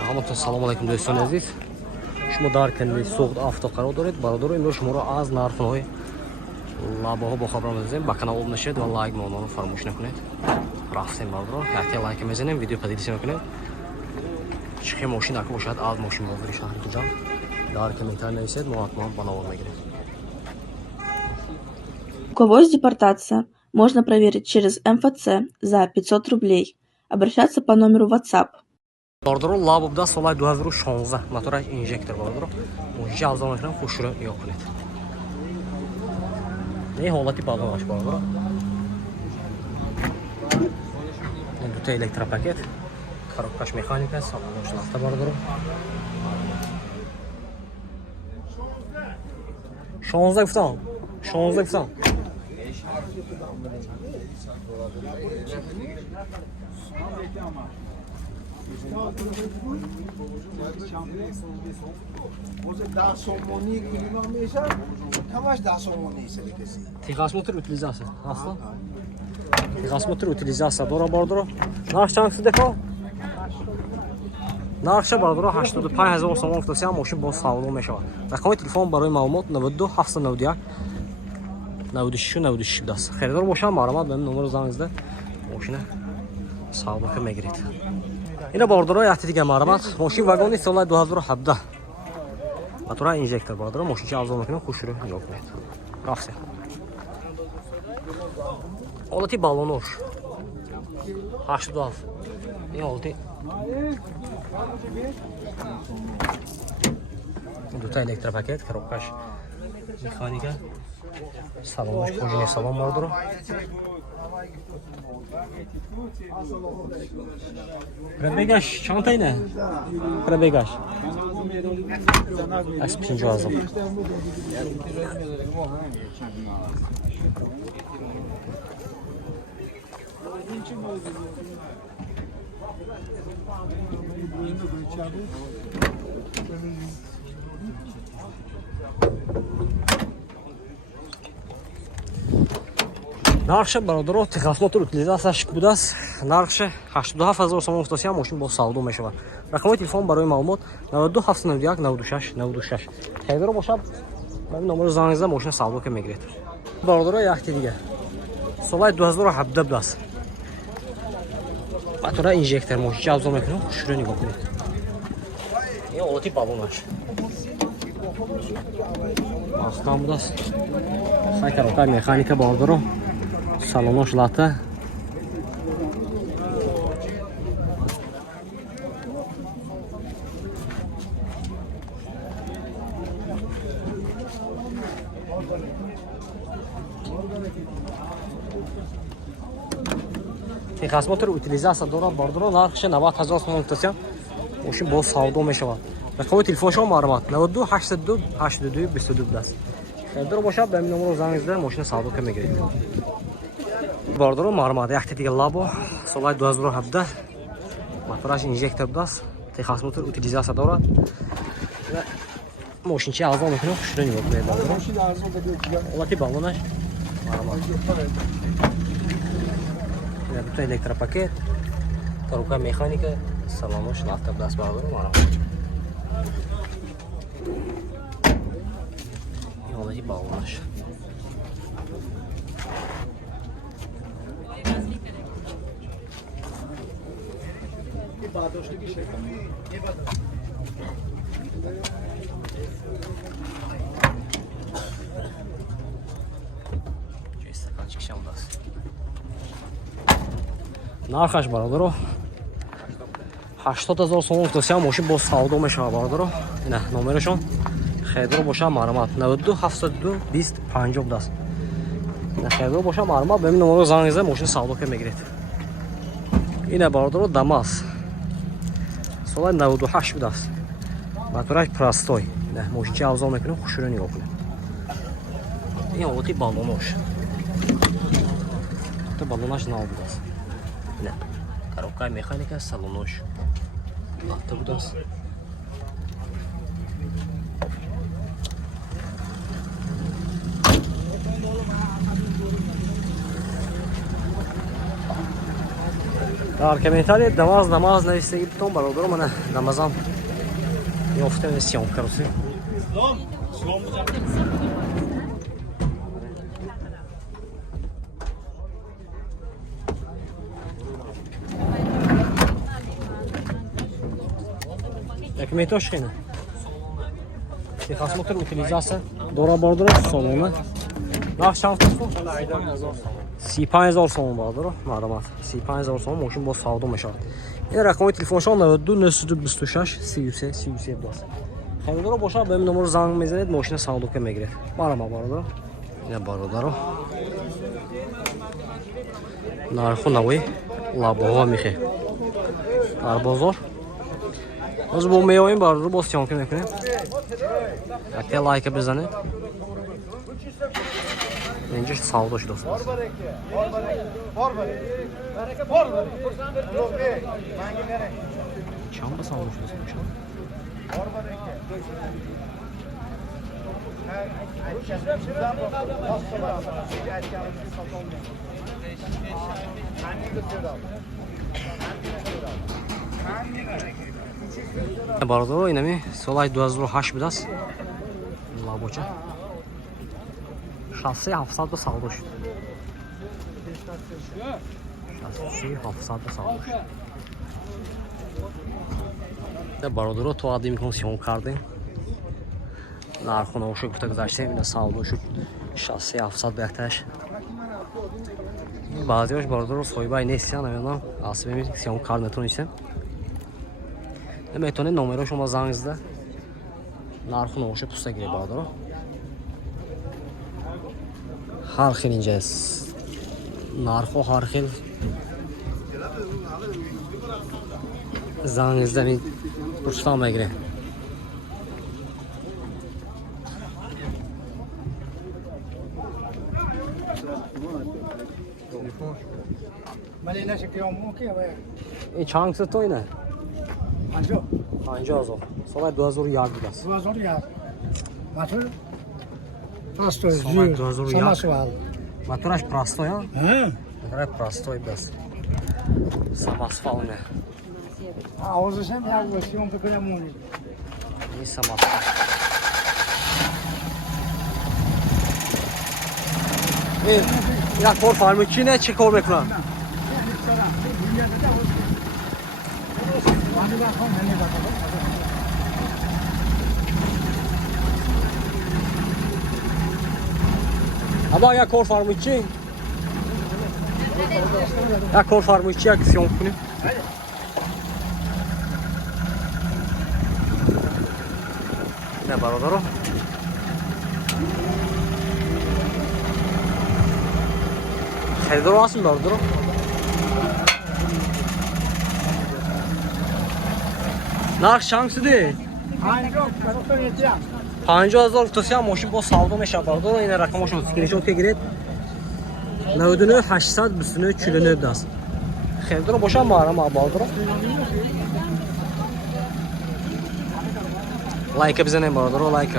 همونطور سلام علیکم دوستان عزیز. شما در کانال سوخت آفتاب قرار دارید. برادر امروز شما را از نرخ‌های لاباها با خبر می‌دیم. با کانال عضو نشید و لایک رو فراموش نکنید. رفتیم برادر. یک لایک میزنیم، ویدیو پدیدیش میکنید. چه ماشین اگه باشد از ماشین مولدی شهر کجا در комментарий نویسید، ما حتما بنابر میگیریم. У кого есть депортация, можно проверить через МФЦ за 500 рублей. Обращаться по номеру WhatsApp. برادر لابودا سال 2016 موتور اینژکتور برادر. ماشین از آن خوش رو یا کنید. نه حالتی بالانش برادر. دو تا الکترا پاکت. коробкаш механика, салонош нафта برادر. 16 گفتم. 16 گفتم. Техосмотр утилизация. Aslan. Техосмотр утилизация. Дора бардро. Наш чанкс дефо. Нарша бардро 85000 сомон фотоси машин бо савло мешавад. Рақами телефон барои маълумот 92 791 96 96 даст. Харидор бошад маълумот ба номер занг зада машина савло ка мегирид. Ина бардро яхти дига маълумот машин вагони соли 2017. Мотора инжектор бардро машин чи авзо мекунад хушро ҷо кунед. Рафсе. Ҳолати балонош 82. Ин ҳолати دو تا الکتروپاکت коробкаш механика салонош кожаный салон бардро пробегаш чантайна пробегаш аз 50000 нархша бародаро техосмотр утилизацияш будааст. Нархша 87000 сомон фотоси машин бо савдо мешавад. рақамои телефон барои маълумот 92 791 96 96. хайдро бошад ба номер занг зада машина савдо ка мегиред. бародаро яхти дига соли 2017 будааст. мотора инжектор машин чи авзо мекунад хушро нигоҳ кунед. ин ҳолати балонаш махкам будааст. сай коробка механика бародаро салонош лата. техосмотр утилизация дорад бардро нархша 90000 сомон фотоси машин бо савдо мешавад. рақамои телефоншон маълумот 92 82 82 22 будаст. хайдро бошад ба номер занг зада машина савдо ка мегиред. бардро маълумот яхти дига лабо соли 2017 мотораш инжектор будаст. техосмотр утилизация дорад. машин чи авзо мекунад хушро нигоҳ кунед бардро. ҳолати балонаш маълумот. دو تا الکتروپاکت коробка механика салонош нафта будаст бардро маълумот. ин ҳолати балонаш. нархаш бародаро 80000 сомон фотоси машин бо савдо мешавад бародаро. ина номерашон хайдро боша маълумот 92 72 20 50 будаст. ина хайдро боша маълумот ба номер занг зада машин савдо ка мегиред. ина бародаро дамас соли 98 будаст. мотораш простой. ина машин чи авзо мекунад хушро нигоҳ кунед. ин ҳолати балонош. то балонаш нав будаст. ина коробка механика салонош нафта будаст. در комментарии намаз навести бутон برادر من намазам یافتم سیام کروسی Документош хина. Техосмотр утилизация. Дора бардро сомона. Нах шанс 35000 сомон бардро. Маълумот. 35000 сомон мошин бо савдо мешавад. ин рақами телефоншон 92 926 33 32. Хамидро бошад ба ин номер занг мезанед мошина савдока мегиред. Марама бардро. ина бародаро. нарху навои лабова михе. дар бозор از با میایم بر رو باز چون که میکنیم اگه لایک بزنید اینجا سودا شده است چند با سودا شده است برادر اینمی سال 2008 بود است لابوچه شاسی 700 به سودا شد شاسی 700 به سودا شد برادر تو ادیم کنسیون کردیم نرخونه وشو گفته گذاشتیم این سودا شد شاسی 700 بهترش بعضیش برادر سویبای نیستن اینا اصلا سیون کار نتونستم میتونید نمره شما زنگ زده نرخ نوشه پوسته گیره برادر هر خیل اینجاست نرخ و هر خیل زنگ زده می پوسته میگیره این چند تو اینه 50000 سال 2001 بود است 2001 ماتور پراستوی سال 2001 sama soal motorаш простой а ha motor простой без самосвал не a outra sempre é algo assim um pequeno mundo не самосвал як кор фарми чи не چه کار میکنن ابا یک کار فرمایچی یک کار فرمایچی اکسیون کنیم نه برادرو خیلی درو هستیم برادرو نرخ شانس دی 50000 توسی هم ماشین با سودا میشه برادر این رقمشو اسکرین شات بگیرید 99 829 49 دست خیلی درو باشه مارم برادر لایک بزنید برادر لایک